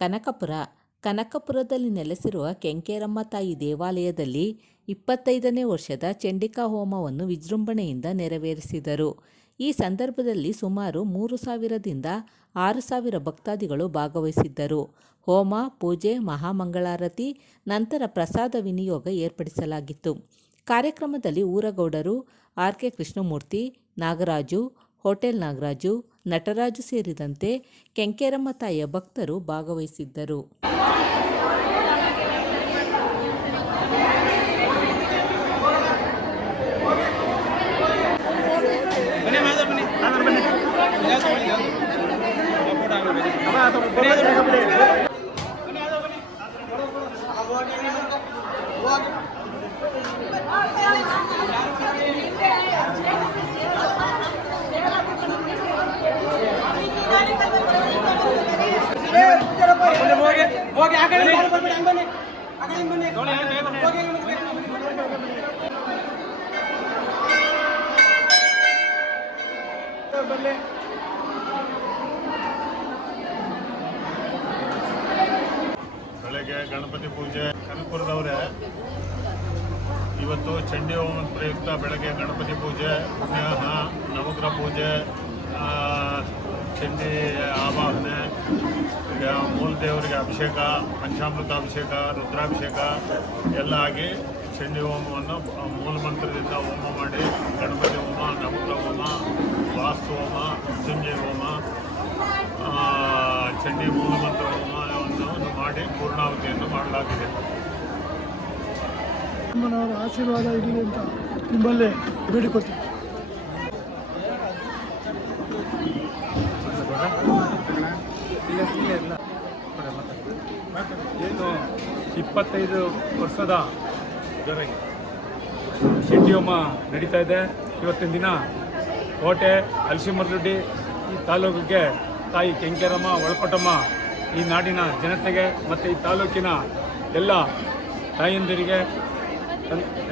ಕನಕಪುರ. ಕನಕಪುರದಲ್ಲಿ ನೆಲೆಸಿರುವ ಕೆಂಕೇರಮ್ಮ ತಾಯಿ ದೇವಾಲಯದಲ್ಲಿ 25ನೇ ವರ್ಷದ ಚಂಡಿಕಾ ಹೋಮವನ್ನು ವಿಜೃಂಭಣೆಯಿಂದ ನೆರವೇರಿಸಿದರು. ಈ ಸಂದರ್ಭದಲ್ಲಿ ಸುಮಾರು 3,000ದಿಂದ 6,000 ಭಕ್ತಾದಿಗಳು ಭಾಗವಹಿಸಿದ್ದರು. ಹೋಮ, ಪೂಜೆ, ಮಹಾಮಂಗಳಾರತಿ ನಂತರ ಪ್ರಸಾದ ವಿನಿಯೋಗ ಏರ್ಪಡಿಸಲಾಗಿತ್ತು. ಕಾರ್ಯಕ್ರಮದಲ್ಲಿ ಊರಗೌಡರು, ಆರ್.ಕೆ. ಕೃಷ್ಣಮೂರ್ತಿ, ನಾಗರಾಜು, ಹೋಟೆಲ್ ನಾಗರಾಜು, ನಟರಾಜು ಸೇರಿದಂತೆ ಕೆಂಕೇರಮ್ಮ ತಾಯಿಯ ಭಕ್ತರು ಭಾಗವಹಿಸಿದ್ದರು. ಬೆಳಗ್ಗೆ ಗಣಪತಿ ಪೂಜೆ ಕನಕಪುರದವರೇ ಇವತ್ತು ಚಂಡಿ ಹೋಮದ ಪ್ರಯುಕ್ತ ಬೆಳಗ್ಗೆ ಗಣಪತಿ ಪೂಜೆ, ಪುಣ್ಯಾಹ, ನವಗ್ರಹ ಪೂಜೆ, ಚಂಡಿ ಆವಾಹನೆ, ಮೂಲ ದೇವರಿಗೆ ಅಭಿಷೇಕ, ಪಂಚಾಮೃತ ಅಭಿಷೇಕ, ರುದ್ರಾಭಿಷೇಕ ಎಲ್ಲ ಆಗಿ ಚಂಡಿ ಹೋಮವನ್ನು ಮೂಲ ಮಂತ್ರದಿಂದ ಹೋಮ ಮಾಡಿ ಗಣಪತಿ ಹೋಮ, ನವಗ್ರಹ ಹೋಮ, ವಾಸ್ತು ಹೋಮ, ಮೃತ್ಯುಂಜಯ ಹೋಮ, ಚಂಡಿ ಮೂಲ ಮಂತ್ರ ಹೋಮವನ್ನು ಮಾಡಿ ಪೂರ್ಣಾಹುತಿಯನ್ನು ಮಾಡಲಾಗಿದೆ. ಅಮ್ಮನವರ ಆಶೀರ್ವಾದ ಇರಲಿ ಅಂತ ನಿಮ್ಮಲ್ಲೇ ಬೇಡಿಕೊಳ್ತೀವಿ. ಏನು 25 ವರ್ಷದ ಚಂಡಿ ಹೋಮ ನಡೀತಾ ಇದೆ. ಇವತ್ತಿನ ದಿನ ಕೋಟೆ, ಹಲಸಿಮರದೊಡ್ಡಿ ಈ ತಾಲೂಕಿಗೆ ತಾಯಿ ಕೆಂಕೇರಮ್ಮ, ಒಳಕೋಟಮ್ಮ ಈ ನಾಡಿನ ಜನತೆಗೆ ಮತ್ತು ಈ ತಾಲೂಕಿನ ಎಲ್ಲ ತಾಯಂದಿರಿಗೆ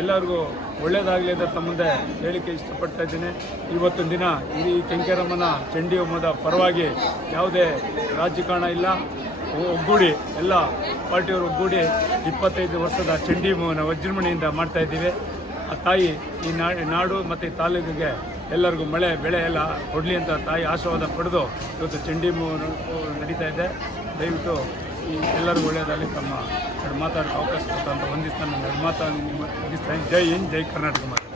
ಎಲ್ಲರಿಗೂ ಒಳ್ಳೆಯದಾಗಲಿ ಅಂತ ತಮ್ಮ ಮುಂದೆ ಹೇಳಿಕೆ ಇಷ್ಟಪಡ್ತಾ ಇದ್ದೀನಿ. ಇವತ್ತಿನ ದಿನ ಈ ಕೆಂಕೇರಮ್ಮನ ಚಂಡಿ ಹೋಮದ ಪರವಾಗಿ ಯಾವುದೇ ರಾಜಕಾರಣ ಇಲ್ಲ, ಒಗ್ಗೂಡಿ ಎಲ್ಲ ಪಾರ್ಟಿಯವರು ಒಗ್ಗೂಡಿ 25 ವರ್ಷದ ಚಂಡಿ ಹೋಮನ ವಿಜೃಂಭಣೆಯಿಂದ ಮಾಡ್ತಾಯಿದ್ದೀವಿ. ಆ ತಾಯಿ ಈ ನಾಡು ಮತ್ತು ಈ ತಾಲೂಕಿಗೆ ಎಲ್ಲರಿಗೂ ಮಳೆ ಬೆಳೆ ಎಲ್ಲ ಕೊಡಲಿ ಅಂತ ತಾಯಿ ಆಶೀರ್ವಾದ ಪಡೆದು ಇವತ್ತು ಚಂಡಿ ನಡೀತಾ ಇದೆ. ದಯವಿಟ್ಟು ಈ ಎಲ್ಲರಿಗೂ ಒಳ್ಳೆಯದಾಗಲಿ. ತಮ್ಮ ಮಾತಾಡೋಕ್ಕೆ ಅವಕಾಶ ಕೊಟ್ಟು ಅಂತ ವಂದಿಸ್ತಾ ನಾನು ಮುಗಿಸ್ತಾ ಜೈ ಹಿಂದ್, ಜೈ ಕರ್ನಾಟಕ ಮಾತು.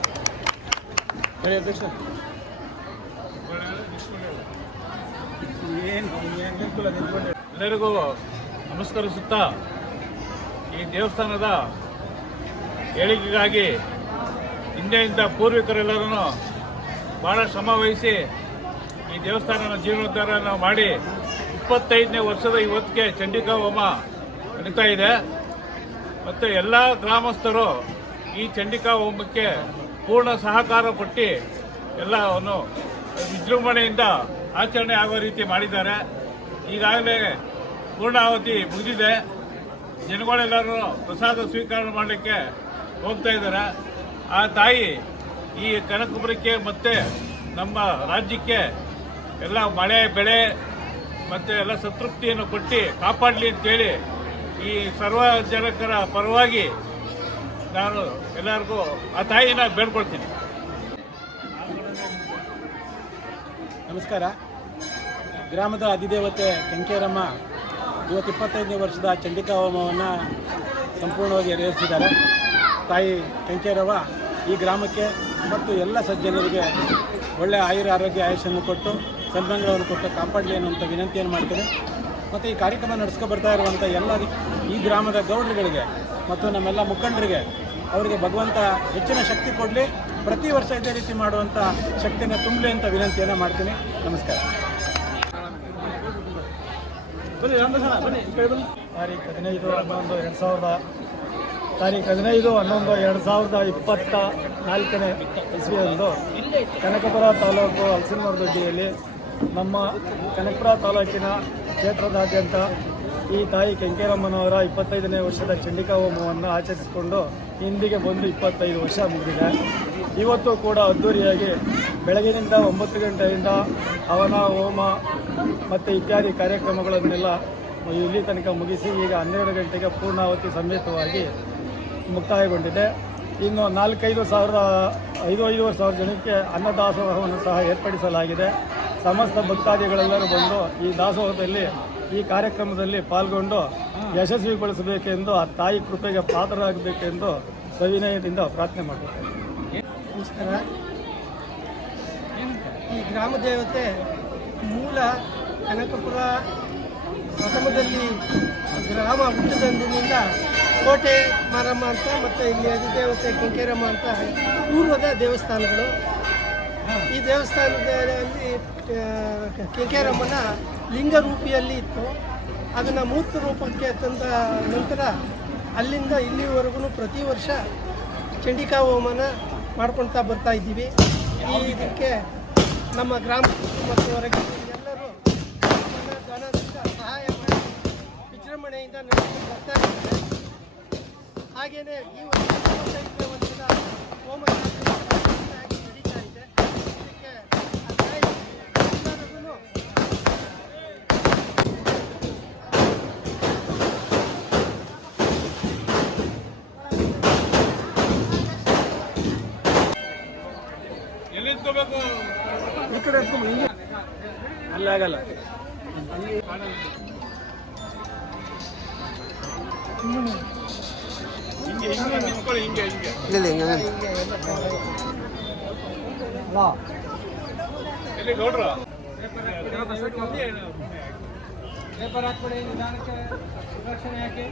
ಎಲ್ಲರಿಗೂ ನಮಸ್ಕರಿಸುತ್ತಾ ಈ ದೇವಸ್ಥಾನದ ಏಳಿಗೆಗಾಗಿ ಹಿಂದೆಯಿಂದ ಪೂರ್ವಿಕರೆಲ್ಲರೂ ಭಾಳ ಶ್ರಮ ವಹಿಸಿ ಈ ದೇವಸ್ಥಾನದ ಜೀರ್ಣೋದ್ಧಾರ ಮಾಡಿ 25ನೇ ವರ್ಷದ ಇವತ್ತಿಗೆ ಚಂಡಿಕಾ ಹೋಮ ನಡೀತಾ ಇದೆ. ಮತ್ತು ಎಲ್ಲ ಗ್ರಾಮಸ್ಥರು ಈ ಚಂಡಿಕಾ ಹೋಮಕ್ಕೆ ಪೂರ್ಣ ಸಹಕಾರ ಕೊಟ್ಟು ಎಲ್ಲವನ್ನು ವಿಜೃಂಭಣೆಯಿಂದ ಆಚರಣೆ ಆಗುವ ರೀತಿ ಮಾಡಿದ್ದಾರೆ. ಈಗಾಗಲೇ ಪೂರ್ಣಾಹುತಿ ಮುಗಿದಿದೆ. ಜನಗಳೆಲ್ಲರೂ ಪ್ರಸಾದ ಸ್ವೀಕಾರ ಮಾಡಲಿಕ್ಕೆ ಹೋಗ್ತಾ ಇದ್ದಾರೆ. ಆ ತಾಯಿ ಈ ಕನಕಪುರಕ್ಕೆ ಮತ್ತು ನಮ್ಮ ರಾಜ್ಯಕ್ಕೆ ಎಲ್ಲ ಮಳೆ ಬೆಳೆ ಮತ್ತು ಎಲ್ಲ ಸಂತೃಪ್ತಿಯನ್ನು ಕೊಟ್ಟು ಕಾಪಾಡಲಿ ಅಂತೇಳಿ ಈ ಸಾರ್ವಜನಿಕರ ಪರವಾಗಿ ನಾನು ಎಲ್ಲರಿಗೂ ಆ ತಾಯಿನ ಬೇಡ್ಕೊಳ್ತೀನಿ. ನಮಸ್ಕಾರ. ಗ್ರಾಮದ ಅಧಿದೇವತೆ ಕೆಂಕೇರಮ್ಮ ಇವತ್ತು 25ನೇ ವರ್ಷದ ಚಂಡಿಕಾ ಹೋಮವನ್ನು ಸಂಪೂರ್ಣವಾಗಿ ನೆರವೇರಿಸಿದ್ದಾರೆ. ತಾಯಿ ಕೆಂಕೇರವ್ವ ಈ ಗ್ರಾಮಕ್ಕೆ ಮತ್ತು ಎಲ್ಲ ಸಜ್ಜನರಿಗೆ ಒಳ್ಳೆಯ ಆರೋಗ್ಯ ಆಯುಷನ್ನು ಕೊಟ್ಟು ಸನ್ಮಾನಗಳನ್ನು ಕೊಟ್ಟು ಕಾಪಾಡಲಿ ಅನ್ನುವಂಥ ವಿನಂತಿಯನ್ನು ಮಾಡ್ತೇನೆ. ಮತ್ತು ಈ ಕಾರ್ಯಕ್ರಮ ನಡೆಸ್ಕೊ ಬರ್ತಾ ಇರುವಂಥ ಎಲ್ಲ ಈ ಗ್ರಾಮದ ಗೌಡರುಗಳಿಗೆ ಮತ್ತು ನಮ್ಮೆಲ್ಲ ಮುಖಂಡರಿಗೆ ಅವರಿಗೆ ಭಗವಂತ ಹೆಚ್ಚಿನ ಶಕ್ತಿ ಕೊಡಲಿ, ಪ್ರತಿ ವರ್ಷ ಇದೇ ರೀತಿ ಮಾಡುವಂಥ ಶಕ್ತಿಯನ್ನು ತುಂಬಲಿ ಅಂತ ವಿನಂತಿಯನ್ನು ಮಾಡ್ತೀನಿ. ನಮಸ್ಕಾರ. ತಾರೀಖು 15/11/2024 ಇಸ್ವಿಯಂದು ಕನಕಪುರ ತಾಲೂಕು ಹಲಸಿನಮರದೊಡ್ಡಿಯಲ್ಲಿ ನಮ್ಮ ಕನಕಪುರ ತಾಲೂಕಿನ ಕ್ಷೇತ್ರದಾದ್ಯಂತ ಈ ತಾಯಿ ಕೆಂಕೇರಮ್ಮನವರ 25ನೇ ವರ್ಷದ ಚಂಡಿಕಾ ಹೋಮವನ್ನು ಆಚರಿಸಿಕೊಂಡು ಇಂದಿಗೆ ಬಂದು 25 ವರ್ಷ ಮುಗಿದಿದೆ. ಇವತ್ತು ಕೂಡ ಅದ್ದೂರಿಯಾಗಿ ಬೆಳಗಿನಿಂದ 9 ಗಂಟೆಯಿಂದ ಹವನ ಹೋಮ ಮತ್ತು ಇತ್ಯಾದಿ ಕಾರ್ಯಕ್ರಮಗಳನ್ನೆಲ್ಲ ಇಲ್ಲಿ ತನಕ ಮುಗಿಸಿ ಈಗ 12 ಗಂಟೆಗೆ ಪೂರ್ಣಾವತಿ ಸಮೇತವಾಗಿ ಮುಕ್ತಾಯಗೊಂಡಿದೆ. ಇನ್ನು 4-5 ಸಾವಿರ ಜನಕ್ಕೆ ಅನ್ನದಾಸೋಹವನ್ನು ಸಹ ಏರ್ಪಡಿಸಲಾಗಿದೆ. ಸಮಸ್ತ ಭಕ್ತಾದಿಗಳೆಲ್ಲರೂ ಬಂದು ಈ ದಾಸೋಹದಲ್ಲಿ ಈ ಕಾರ್ಯಕ್ರಮದಲ್ಲಿ ಪಾಲ್ಗೊಂಡು ಯಶಸ್ವಿಗೊಳಿಸಬೇಕೆಂದು ಆ ತಾಯಿ ಕೃಪೆಗೆ ಪಾತ್ರರಾಗಬೇಕೆಂದು ಸವಿನಯದಿಂದ ಪ್ರಾರ್ಥನೆ ಮಾಡುತ್ತೇವೆ. ನಮಸ್ಕಾರ. ಈ ಗ್ರಾಮ ದೇವತೆ ಮೂಲ ಕನಕಪುರ ಪ್ರಥಮದಲ್ಲಿ ಗ್ರಾಮ ಹುಟ್ಟಿದಂದಿನಿಂದ ಕೋಟೆ ಮಾರಮ್ಮ ಅಂತ ಮತ್ತು ಇಲ್ಲಿ ಅಧಿದೇವತೆ ಕೆಂಕೇರಮ್ಮ ಅಂತ ಪೂರ್ವದ ದೇವಸ್ಥಾನಗಳು. ಈ ದೇವಸ್ಥಾನದಲ್ಲಿ ಕೆಂಕೇರಮ್ಮನ ಲಿಂಗ ರೂಪಿಯಲ್ಲಿ ಇತ್ತು. ಅದನ್ನು ಮೂರ್ತ ರೂಪಕ್ಕೆ ತಂದ ನಂತರ ಅಲ್ಲಿಂದ ಇಲ್ಲಿವರೆಗೂ ಪ್ರತಿ ವರ್ಷ ಚಂಡಿಕಾ ಹೋಮನ ಮಾಡ್ಕೊಳ್ತಾ ಬರ್ತಾ ಇದ್ದೀವಿ. ಇದಕ್ಕೆ ನಮ್ಮ ಗ್ರಾಮ ಮತ್ತು ಹೊರಗೆ ಎಲ್ಲರೂ ಧನದಿಂದ ಸಹಾಯ ಮಾಡಿ ವಿಜೃಂಭಣೆಯಿಂದ ನಡೆಸ್ಕೊಂಡು ಬರ್ತಾ ಇದ್ದಾರೆ. ಹಾಗೆಯೇ ಈ ವರ್ಷದ ಹೋಮ ಕಾರ್ಯಕ್ರಮ ನಡೀತಾ ಇದೆ. ಇದಕ್ಕೆ ಎಲ್ಲರಿಗೂ ಅಲ್ಲಿ ಆಗಲ್ಲ. ಪೇಪರ್ ಹಾಕ್ಬಿಡಿ ನಿಧಾನಕ್ಕೆ ಸುರಕ್ಷಣೆ ಯಾಕೆ.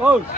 ಹೌದೇ?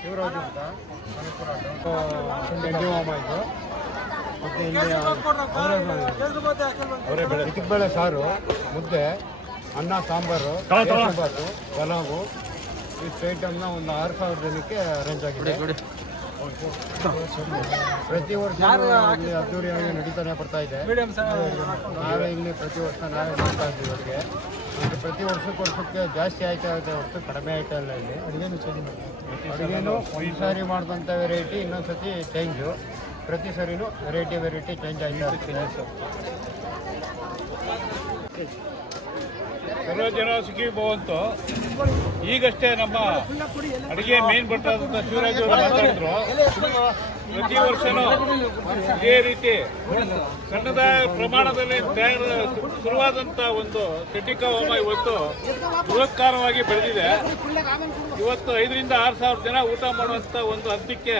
ಶಿವರಾಜ್ ಅಂತ ಚಂಡಿ ಹೋಮ ಇದು. ಮತ್ತು ಇಲ್ಲಿ ಚಿಕ್ಕಬೇಳೆ ಸಾರು, ಮುದ್ದೆ, ಅನ್ನ, ಸಾಂಬಾರು, ಬಾತು, ಪಲಾವು ಇಷ್ಟು ಐಟಮ್ನ ಒಂದು 6,000 ಜನಕ್ಕೆ ಅರೇಂಜ್ ಆಗಿದೆ. ಪ್ರತಿ ವರ್ಷ ಇಲ್ಲಿ ಅದ್ದೂರಿಯಾಗಿ ನಡೀತಾನೆ ಬರ್ತಾ ಇದೆ. ನಾವೇ ಇಲ್ಲಿ ಪ್ರತಿ ವರ್ಷ ನಾವೇ ಮಾಡ್ತಾ ಇದ್ದೀವಿ ಇವರಿಗೆ. ಮತ್ತು ಪ್ರತಿ ವರ್ಷಕ್ಕೆ ಜಾಸ್ತಿ ಆಯ್ತಾ ಇದೆ ಹೊರತು ಕಡಿಮೆ ಆಯ್ತಾ ಇಲ್ಲ. ಇಲ್ಲಿ ಅಡುಗೆನೂ ಒಂದು ಸಾರಿ ಮಾಡಿದಂಥ ವೆರೈಟಿ ಇನ್ನೊಂದು ಸತಿ ಚೇಂಜು. ಪ್ರತಿ ಸರಿನೂ ವೆರೈಟಿ ಚೇಂಜ್ ಆಯ್ತಾ ಇರ್ತೀನಿ. ಸರ್ವ ಜನ ಸುಖಿ ಭವಂತು. ಈಗಷ್ಟೇ ನಮ್ಮ ಅಡಿಗೆ ಮೇನ್ ಭಟ್ರಾದಂಥ ಶಿವರಾಜ್ ಅವರು ಮಾತಾಡಿದ್ರು. ಪ್ರತಿ ವರ್ಷನೂ ಇದೇ ರೀತಿ ಸಣ್ಣದ ಪ್ರಮಾಣದಲ್ಲಿ ಶುರುವಾದಂಥ ಒಂದು ಚಂಡಿಕಾ ಹೋಮ ಇವತ್ತು ಬೃಹತ್ಕಾರವಾಗಿ ಬೆಳೆದಿದೆ. ಇವತ್ತು 5,000 to 6,000 ಜನ ಊಟ ಮಾಡುವಂಥ ಒಂದು ಹಂತಕ್ಕೆ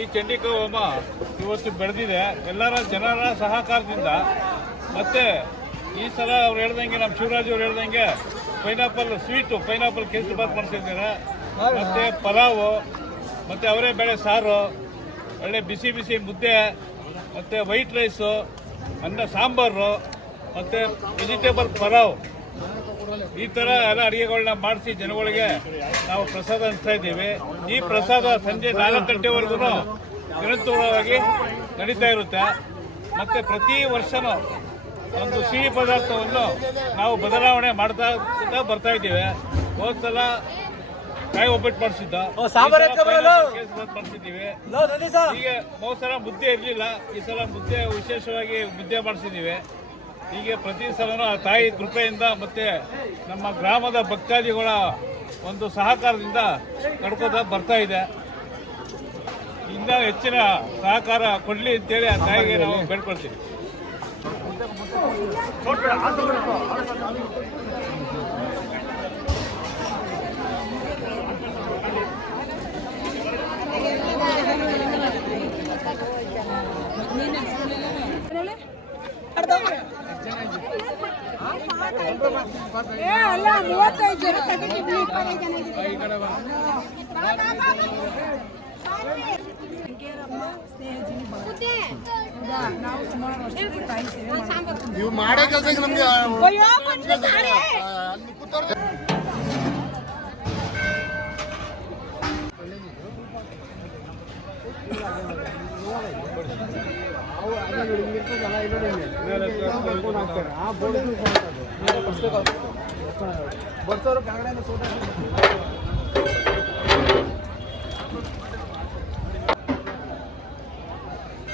ಈ ಚಂಡಿಕಾ ಹೋಮ ಇವತ್ತು ಬೆಳೆದಿದೆ. ಎಲ್ಲರ ಜನರ ಸಹಕಾರದಿಂದ. ಮತ್ತೆ ಈ ಸಲ ಅವ್ರು ಹೇಳ್ದಂಗೆ, ನಮ್ಮ ಶಿವರಾಜ್ ಅವ್ರು ಹೇಳ್ದಂಗೆ ಪೈನಾಪಲ್ ಕೇಸರಿ ಬಾತ್ ಮಾಡಿಸಿದ್ದಾರೆ. ಮತ್ತೆ ಪಲಾವು, ಮತ್ತೆ ಅವರೇ ಬೇಳೆ ಸಾರು, ಒಳ್ಳೆ ಬಿಸಿ ಬಿಸಿ ಮುದ್ದೆ, ಮತ್ತೆ ವೈಟ್ ರೈಸು, ಅನ್ನ ಸಾಂಬಾರು, ಮತ್ತೆ ವೆಜಿಟೇಬಲ್ ಪಲಾವ್, ಈ ಥರ ಎಲ್ಲ ಅಡುಗೆಗಳನ್ನ ಮಾಡಿಸಿ ಜನಗಳಿಗೆ ನಾವು ಪ್ರಸಾದ ಹಂಚ್ತಾ ಇದ್ದೀವಿ. ಈ ಪ್ರಸಾದ ಸಂಜೆ 4 ಗಂಟೆವರೆಗೂ ನಿರಂತರವಾಗಿ ನಡೀತಾ ಇರುತ್ತೆ. ಮತ್ತೆ ಪ್ರತಿ ವರ್ಷನೂ ಒಂದು ಸಿಹಿ ಪದಾರ್ಥವನ್ನು ನಾವು ಬದಲಾವಣೆ ಮಾಡ್ತಾ ಬರ್ತಾ ಇದ್ದೀವಿ. ಹೋದ ಸಲ ಕಾಯಿ ಒಬ್ಬಟ್ಟು ಮಾಡಿಸಿದ್ದ, ಮಾಡಿಸಿದ್ದೀವಿ. ಹೀಗೆ ಹೋದ ಸಲ ಮುದ್ದೆ ಇರಲಿಲ್ಲ, ಈ ಸಲ ಮುದ್ದೆ ವಿಶೇಷವಾಗಿ ಮುದ್ದೆ ಮಾಡಿಸಿದ್ದೀವಿ. ಹೀಗೆ ಪ್ರತಿ ಸಲನೂ ಆ ತಾಯಿ ಕೃಪೆಯಿಂದ ಮತ್ತೆ ನಮ್ಮ ಗ್ರಾಮದ ಭಕ್ತಾದಿಗಳ ಒಂದು ಸಹಕಾರದಿಂದ ನಡ್ಕೋತಾ ಬರ್ತಾ ಇದೆ. ಇನ್ನೂ ಹೆಚ್ಚಿನ ಸಹಕಾರ ಕೊಡಲಿ ಅಂತೇಳಿ ಆ ತಾಯಿಗೆ ನಾವು ಬೇಡ್ಕೊಳ್ತೀವಿ. ಅಲ್ಲ 35 ಜನ ತಗೊಂಡಿದ್ವಿ, 25 ಜನ ನಾವು ಸುಮಾರು ವರ್ಷ ತಾಯಿ ಸೇವೆ ನೀವು ಮಾಡೋ ಕೆಲಸಕ್ಕೆ ನಮಗೆ ಬರ್ಸೋರು ಕಾಗಡ